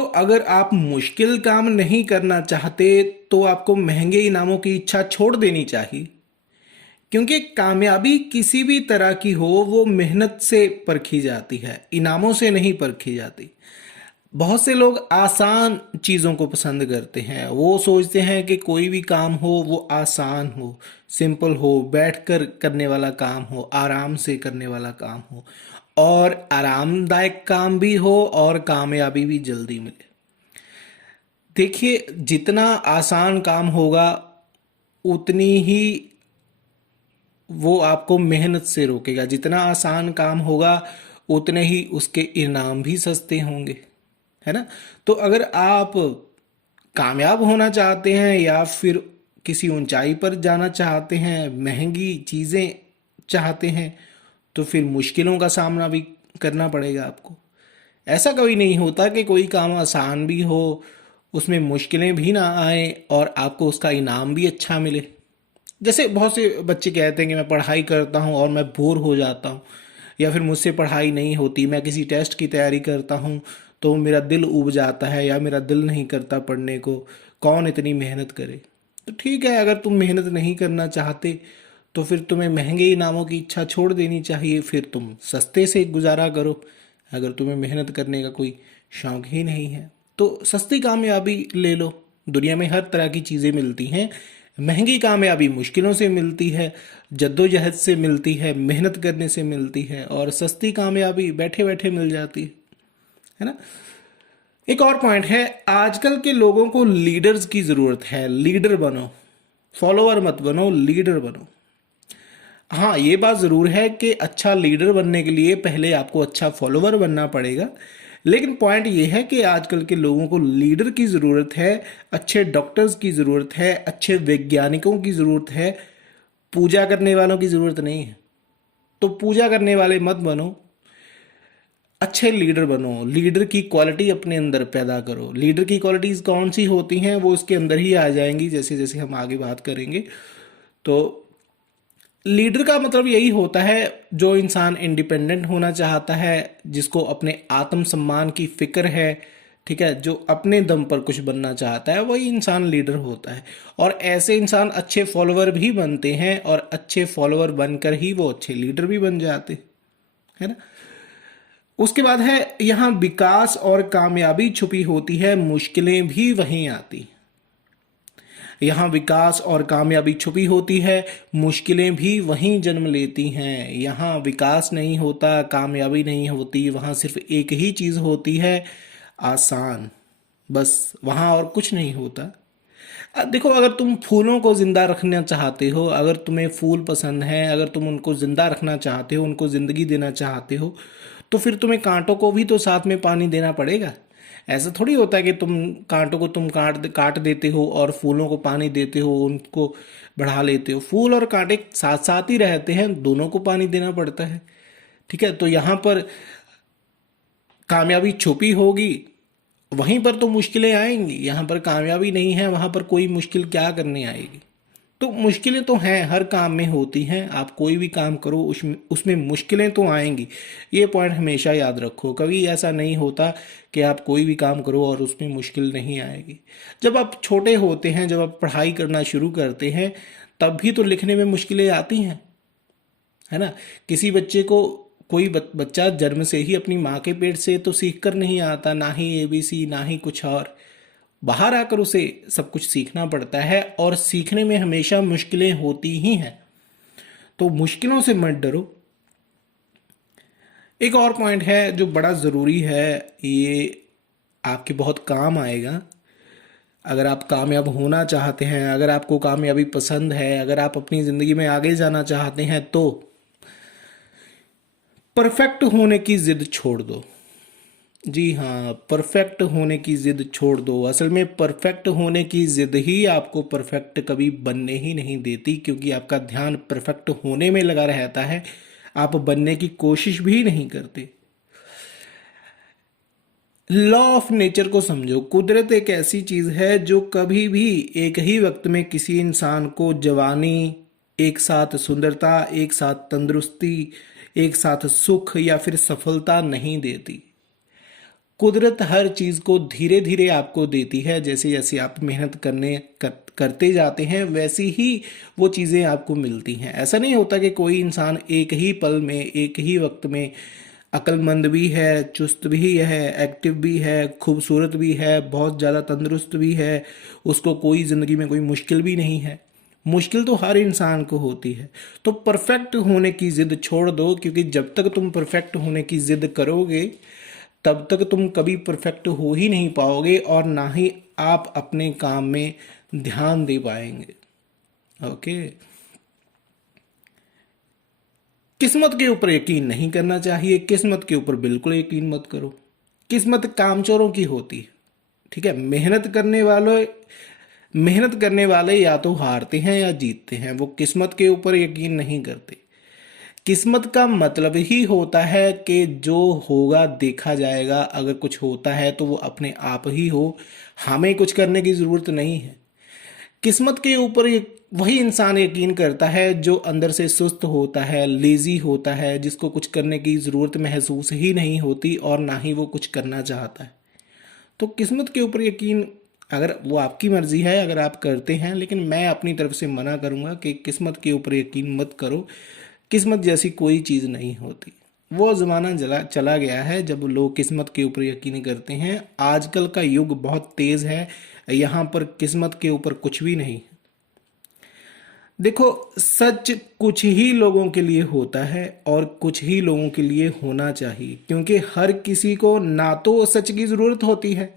तो अगर आप मुश्किल काम नहीं करना चाहते तो आपको महंगे इनामों की इच्छा छोड़ देनी चाहिए, क्योंकि कामयाबी किसी भी तरह की हो वो मेहनत से परखी जाती है, इनामों से नहीं परखी जाती। बहुत से लोग आसान चीज़ों को पसंद करते हैं। वो सोचते हैं कि कोई भी काम हो वो आसान हो, सिंपल हो, बैठकर करने वाला काम हो, आराम से करने वाला काम हो, और आरामदायक काम भी हो और कामयाबी भी जल्दी मिले। देखिए, जितना आसान काम होगा उतनी ही वो आपको मेहनत से रोकेगा। जितना आसान काम होगा उतने ही उसके इनाम भी सस्ते होंगे, है ना। तो अगर आप कामयाब होना चाहते हैं या फिर किसी ऊंचाई पर जाना चाहते हैं, महंगी चीज़ें चाहते हैं, तो फिर मुश्किलों का सामना भी करना पड़ेगा आपको। ऐसा कभी नहीं होता कि कोई काम आसान भी हो, उसमें मुश्किलें भी ना आए और आपको उसका इनाम भी अच्छा मिले। जैसे बहुत से बच्चे कहते हैं कि मैं पढ़ाई करता हूँ और मैं बोर हो जाता हूँ, या फिर मुझसे पढ़ाई नहीं होती, मैं किसी टेस्ट की तैयारी करता हूँ तो मेरा दिल ऊब जाता है या मेरा दिल नहीं करता पढ़ने को, कौन इतनी मेहनत करे। तो ठीक है, अगर तुम मेहनत नहीं करना चाहते तो फिर तुम्हें महंगे इनामों की इच्छा छोड़ देनी चाहिए, फिर तुम सस्ते से गुजारा करो। अगर तुम्हें मेहनत करने का कोई शौक ही नहीं है तो सस्ती कामयाबी ले लो। दुनिया में हर तरह की चीज़ें मिलती हैं। महंगी कामयाबी मुश्किलों से मिलती है, जद्दोजहद से मिलती है, मेहनत करने से मिलती है, और सस्ती कामयाबी बैठे बैठे मिल जाती है ना। एक और पॉइंट है, आजकल के लोगों को लीडर्स की ज़रूरत है। लीडर बनो, फॉलोअर मत बनो, लीडर बनो। हाँ, ये बात ज़रूर है कि अच्छा लीडर बनने के लिए पहले आपको अच्छा फॉलोवर बनना पड़ेगा। लेकिन पॉइंट ये है कि आजकल के लोगों को लीडर की ज़रूरत है, अच्छे डॉक्टर्स की ज़रूरत है, अच्छे वैज्ञानिकों की ज़रूरत है, पूजा करने वालों की ज़रूरत नहीं है। तो पूजा करने वाले मत बनो, अच्छे लीडर बनो। लीडर की क्वालिटी अपने अंदर पैदा करो। लीडर की क्वालिटीज़ कौन सी होती हैं वो इसके अंदर ही आ जाएंगी जैसे जैसे हम आगे बात करेंगे। तो लीडर का मतलब यही होता है जो इंसान इंडिपेंडेंट होना चाहता है, जिसको अपने आत्मसम्मान की फिक्र है, ठीक है, जो अपने दम पर कुछ बनना चाहता है, वही इंसान लीडर होता है। और ऐसे इंसान अच्छे फॉलोअर भी बनते हैं और अच्छे फॉलोअर बनकर ही वो अच्छे लीडर भी बन जाते हैं, है ना। उसके बाद है, यहाँ विकास और कामयाबी छुपी होती है, मुश्किलें भी वहीं आती। यहाँ विकास और कामयाबी छुपी होती है, मुश्किलें भी वहीं जन्म लेती हैं। यहाँ विकास नहीं होता, कामयाबी नहीं होती, वहाँ सिर्फ एक ही चीज़ होती है, आसान। बस वहाँ और कुछ नहीं होता। देखो, अगर तुम फूलों को ज़िंदा रखना चाहते हो, अगर तुम्हें फूल पसंद हैं, अगर तुम उनको ज़िंदा रखना चाहते हो, उनको ज़िंदगी देना चाहते हो, तो फिर तुम्हें कांटों को भी तो साथ में पानी देना पड़ेगा। ऐसा थोड़ी होता है कि तुम कांटों को तुम काट देते हो और फूलों को पानी देते हो, उनको बढ़ा लेते हो। फूल और कांटे साथ साथ ही रहते हैं, दोनों को पानी देना पड़ता है, ठीक है। तो यहाँ पर कामयाबी छुपी होगी, वहीं पर तो मुश्किलें आएंगी। यहाँ पर कामयाबी नहीं है, वहाँ पर कोई मुश्किल क्या करने आएगी। तो मुश्किलें तो हैं, हर काम में होती हैं। आप कोई भी काम करो उसमें उसमें मुश्किलें तो आएंगी। ये पॉइंट हमेशा याद रखो। कभी ऐसा नहीं होता कि आप कोई भी काम करो और उसमें मुश्किल नहीं आएगी। जब आप छोटे होते हैं, जब आप पढ़ाई करना शुरू करते हैं, तब भी तो लिखने में मुश्किलें आती हैं, है ना। किसी बच्चे को, कोई बच्चा जन्म से ही अपनी माँ के पेट से तो सीख कर नहीं आता, ना ही ABC, ना ही कुछ और। बाहर आकर उसे सब कुछ सीखना पड़ता है, और सीखने में हमेशा मुश्किलें होती ही हैं। तो मुश्किलों से मत डरो। एक और पॉइंट है जो बड़ा ज़रूरी है, ये आपके बहुत काम आएगा। अगर आप कामयाब होना चाहते हैं, अगर आपको कामयाबी पसंद है, अगर आप अपनी ज़िंदगी में आगे जाना चाहते हैं, तो परफेक्ट होने की ज़िद छोड़ दो। जी हाँ, परफेक्ट होने की ज़िद छोड़ दो। असल में परफेक्ट होने की ज़िद ही आपको परफेक्ट कभी बनने ही नहीं देती, क्योंकि आपका ध्यान परफेक्ट होने में लगा रहता है, आप बनने की कोशिश भी नहीं करते। लॉ ऑफ नेचर को समझो। कुदरत एक ऐसी चीज़ है जो कभी भी एक ही वक्त में किसी इंसान को जवानी, एक साथ सुंदरता, एक साथ तंदुरुस्ती, एक साथ सुख या फिर सफलता नहीं देती। कुदरत हर चीज़ को धीरे धीरे आपको देती है। जैसे जैसे आप मेहनत करते जाते हैं वैसी ही वो चीज़ें आपको मिलती हैं। ऐसा नहीं होता कि कोई इंसान एक ही पल में, एक ही वक्त में अक्लमंद भी है, चुस्त भी है, एक्टिव भी है, खूबसूरत भी है, बहुत ज़्यादा तंदुरुस्त भी है, उसको कोई ज़िंदगी में कोई मुश्किल भी नहीं है। मुश्किल तो हर इंसान को होती है। तो परफेक्ट होने की ज़िद छोड़ दो, क्योंकि जब तक तुम परफेक्ट होने की ज़िद करोगे तब तक तुम कभी परफेक्ट हो ही नहीं पाओगे, और ना ही आप अपने काम में ध्यान दे पाएंगे। ओके। किस्मत के ऊपर यकीन नहीं करना चाहिए, किस्मत के ऊपर बिल्कुल यकीन मत करो। किस्मत कामचोरों की होती है। ठीक है, मेहनत करने वाले या तो हारते हैं या जीतते हैं, वो किस्मत के ऊपर यकीन नहीं करते। किस्मत का मतलब ही होता है कि जो होगा देखा जाएगा। अगर कुछ होता है तो वो अपने आप ही हो, हमें कुछ करने की ज़रूरत नहीं है। किस्मत के ऊपर वही इंसान यकीन करता है जो अंदर से सुस्त होता है, लेजी होता है, जिसको कुछ करने की ज़रूरत महसूस ही नहीं होती और ना ही वो कुछ करना चाहता है। तो किस्मत के ऊपर यकीन, अगर वो आपकी मर्जी है अगर आप करते हैं, लेकिन मैं अपनी तरफ से मना करूंगा कि किस्मत के ऊपर यकीन मत करो। किस्मत जैसी कोई चीज़ नहीं होती। वो ज़माना चला गया है जब लोग किस्मत के ऊपर यकीन करते हैं। आजकल का युग बहुत तेज़ है, यहाँ पर किस्मत के ऊपर कुछ भी नहीं। देखो, सच कुछ ही लोगों के लिए होता है और कुछ ही लोगों के लिए होना चाहिए, क्योंकि हर किसी को ना तो सच की ज़रूरत होती है,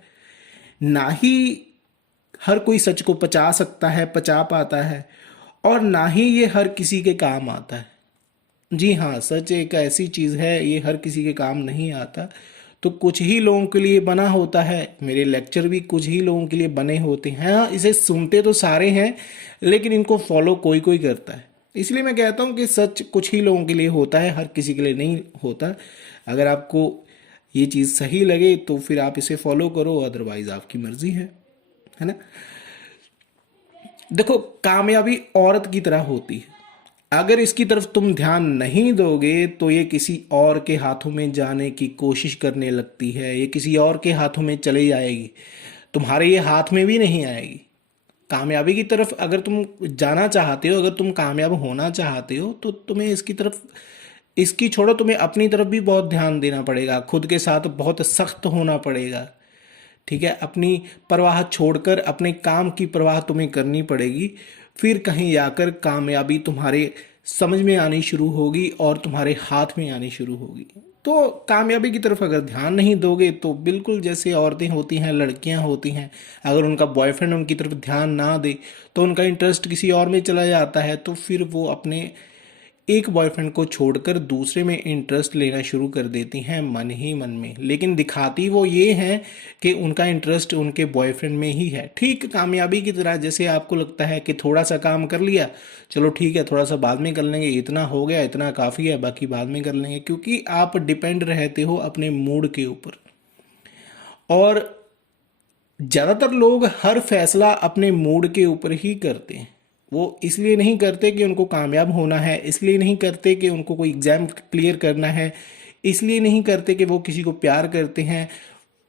ना ही हर कोई सच को पचा पाता है, और ना ही ये हर किसी के काम आता है। जी हाँ, सच एक ऐसी चीज़ है, ये हर किसी के काम नहीं आता। तो कुछ ही लोगों के लिए बना होता है। मेरे लेक्चर भी कुछ ही लोगों के लिए बने होते हैं। हाँ, इसे सुनते तो सारे हैं, लेकिन इनको फॉलो कोई कोई करता है। इसलिए मैं कहता हूँ कि सच कुछ ही लोगों के लिए होता है, हर किसी के लिए नहीं होता। अगर आपको ये चीज़ सही लगे तो फिर आप इसे फॉलो करो, अदरवाइज आपकी मर्जी है ना। देखो, कामयाबी औरत की तरह होती है। अगर इसकी तरफ तुम ध्यान नहीं दोगे तो ये किसी और के हाथों में जाने की कोशिश करने लगती है, ये किसी और के हाथों में चली जाएगी, तुम्हारे ये हाथ में भी नहीं आएगी। कामयाबी की तरफ अगर तुम जाना चाहते हो, अगर तुम कामयाब होना चाहते हो, तो तुम्हें इसकी छोड़ो, तुम्हें अपनी तरफ भी बहुत ध्यान देना पड़ेगा, खुद के साथ बहुत सख्त होना पड़ेगा। ठीक है, अपनी परवाह छोड़कर अपने काम की परवाह तुम्हें करनी पड़ेगी। फिर कहीं जाकर कामयाबी तुम्हारे समझ में आनी शुरू होगी और तुम्हारे हाथ में आनी शुरू होगी। तो कामयाबी की तरफ अगर ध्यान नहीं दोगे तो बिल्कुल जैसे औरतें होती हैं, लड़कियां होती हैं, अगर उनका बॉयफ्रेंड उनकी तरफ ध्यान ना दे तो उनका इंटरेस्ट किसी और में चला जाता है, तो फिर वो अपने एक बॉयफ्रेंड को छोड़कर दूसरे में इंटरेस्ट लेना शुरू कर देती हैं मन ही मन में। लेकिन दिखाती वो ये हैं कि उनका इंटरेस्ट उनके बॉयफ्रेंड में ही है। ठीक कामयाबी की तरह, जैसे आपको लगता है कि थोड़ा सा काम कर लिया, चलो ठीक है, थोड़ा सा बाद में कर लेंगे, इतना हो गया, इतना काफ़ी है, बाकी बाद में कर लेंगे, क्योंकि आप डिपेंड रहते हो अपने मूड के ऊपर। और ज़्यादातर लोग हर फैसला अपने मूड के ऊपर ही करते हैं। वो इसलिए नहीं करते कि उनको कामयाब होना है, इसलिए नहीं करते कि उनको कोई एग्ज़ाम क्लियर करना है, इसलिए नहीं करते कि वो किसी को प्यार करते हैं।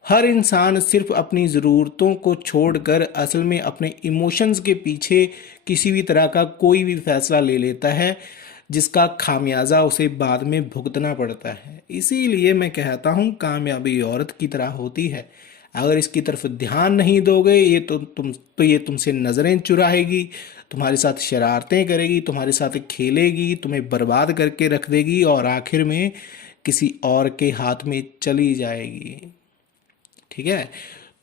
हर इंसान सिर्फ अपनी ज़रूरतों को छोड़कर असल में अपने इमोशंस के पीछे किसी भी तरह का कोई भी फैसला ले लेता है, जिसका खामियाजा उसे बाद में भुगतना पड़ता है। इसीलिए मैं कहता हूँ कामयाबी औरत की तरह होती है। अगर इसकी तरफ ध्यान नहीं दोगे, ये तुमसे नज़रें चुराएगी, तुम्हारे साथ शरारतें करेगी, तुम्हारे साथ खेलेगी, तुम्हें बर्बाद करके रख देगी और आखिर में किसी और के हाथ में चली जाएगी। ठीक है,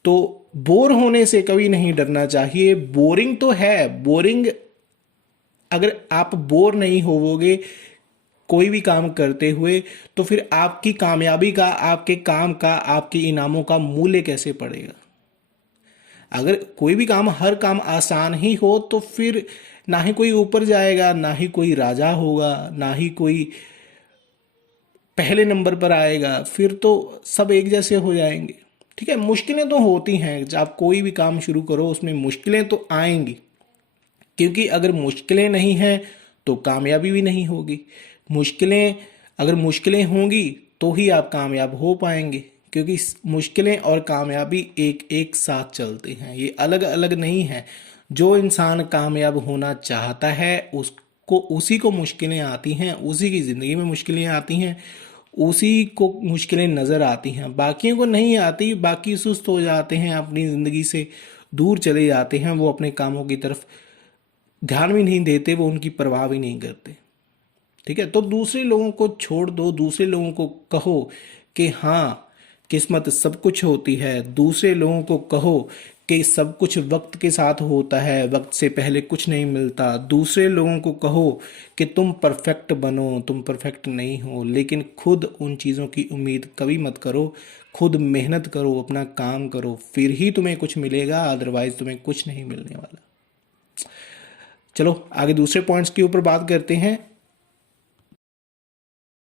तो बोर होने से कभी नहीं डरना चाहिए। बोरिंग तो है, बोरिंग, अगर आप बोर नहीं होवोगे कोई भी काम करते हुए, तो फिर आपकी कामयाबी का, आपके काम का, आपके इनामों का मूल्य कैसे पड़ेगा। अगर कोई भी काम, हर काम आसान ही हो तो फिर ना ही कोई ऊपर जाएगा, ना ही कोई राजा होगा, ना ही कोई पहले नंबर पर आएगा, फिर तो सब एक जैसे हो जाएंगे। ठीक है, मुश्किलें तो होती हैं, जब आप कोई भी काम शुरू करो उसमें मुश्किलें तो आएंगी, क्योंकि अगर मुश्किलें नहीं हैं तो कामयाबी भी नहीं होगी। अगर मुश्किलें होंगी तो ही आप कामयाब हो पाएंगे, क्योंकि मुश्किलें और कामयाबी एक एक साथ चलते हैं, ये अलग अलग नहीं है। जो इंसान कामयाब होना चाहता है उसको उसी को मुश्किलें आती हैं, उसी की ज़िंदगी में मुश्किलें आती हैं, उसी को मुश्किलें नज़र आती हैं, बाकियों को नहीं आती। बाकी सुस्त हो जाते हैं, अपनी ज़िंदगी से दूर चले जाते हैं, वो अपने कामों की तरफ ध्यान भी नहीं देते, वो उनकी परवाह भी नहीं करते। ठीक है, तो दूसरे लोगों को छोड़ दो, दूसरे लोगों को कहो कि हाँ किस्मत सब कुछ होती है। दूसरे लोगों को कहो कि सब कुछ वक्त के साथ होता है, वक्त से पहले कुछ नहीं मिलता। दूसरे लोगों को कहो कि तुम परफेक्ट बनो, तुम परफेक्ट नहीं हो, लेकिन खुद उन चीज़ों की उम्मीद कभी मत करो। खुद मेहनत करो, अपना काम करो, फिर ही तुम्हें कुछ मिलेगा, अदरवाइज तुम्हें कुछ नहीं मिलने वाला। चलो आगे दूसरे पॉइंट्स के ऊपर बात करते हैं।